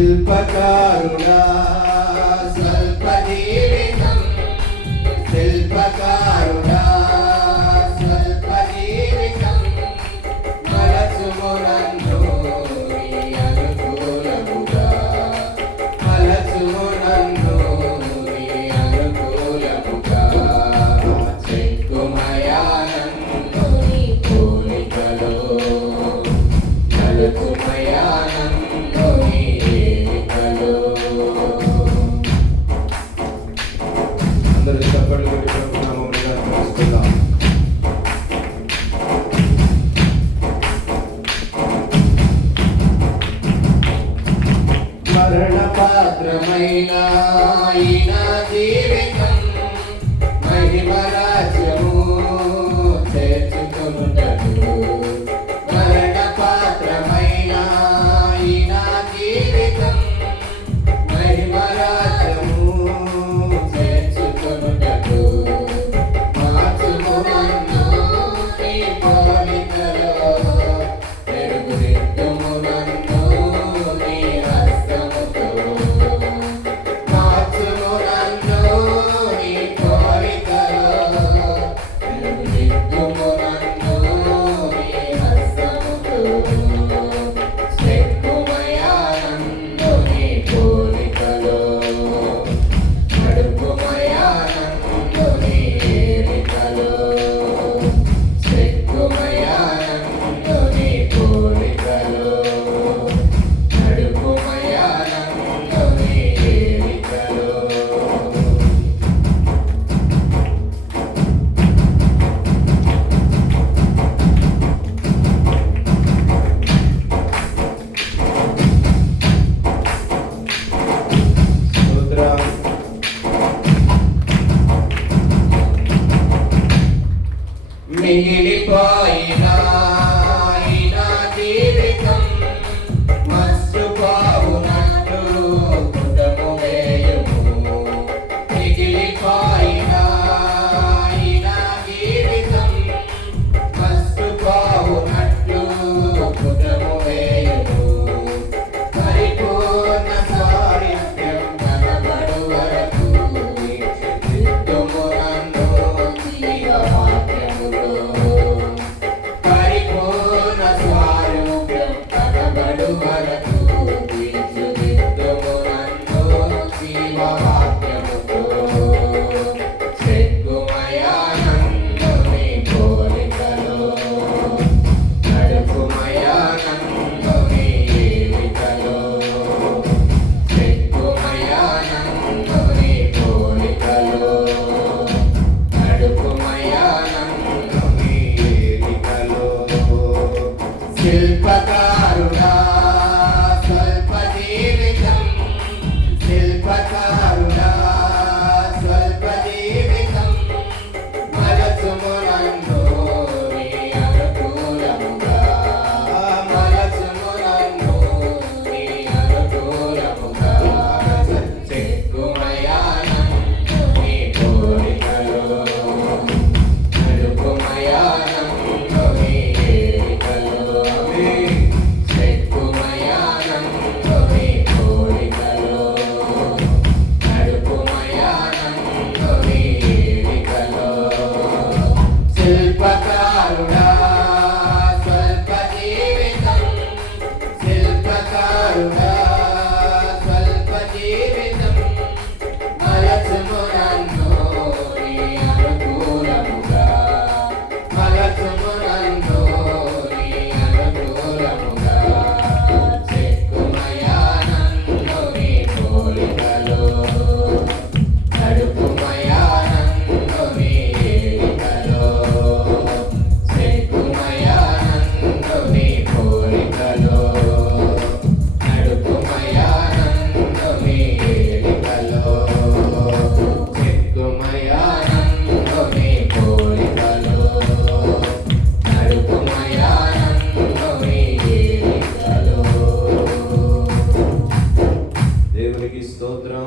శిల్పకారుడా స్వల్ప జీవితం శిల్పకారుడా స్వల్ప జీవితం మలచుమునందు నీ అనుకూలముగా మలచుమునందు నీ అనుకూలముగా చెక్కుమయానందు నీ పోలికలో నలుకుమయానందు నీ అందరూ చప్పట్లు కొట్టి ప్రభు నామమున స్తుతిద్దాం. మరణ పాత్రమైన నా జీవితం మహిమ రాజ్యము చేర్చుకొనుటకు మరణ పాత్రమైన నా జీవితం మహిమ రాజ్యము చేర్చుకొనుటకు మార్చుము నన్ను నీ పోలికలో మెరుగుదిద్దుము నన్ను నీ హస్తముతో మార్చుము నన్ను నీ పోలికలో మెరుగుదిద్దుము నన్ను నీ హస్తముతో చెక్కుమయానందు నీ పోలికలో నడుపుమయానందు నీ ఏలికలో చెక్కుమయానందు నీ పోలికలో నడుపుమయానందు నీ ఏలికలో. స్తోత్రం. మిగిలిపోయిన నా జీవితం మస్తు బావునట్టు కుటము వేయము మిగిలిపోయిన నా జీవితం మస్తు బావునట్లు కుటము వేయము పరిపూర్ణ స్వారీత్యం కనబడు వరకు దిద్దుము నన్ను జీవవాక్యములో పరిపూర్ణ దేవునికి స్తోత్రం.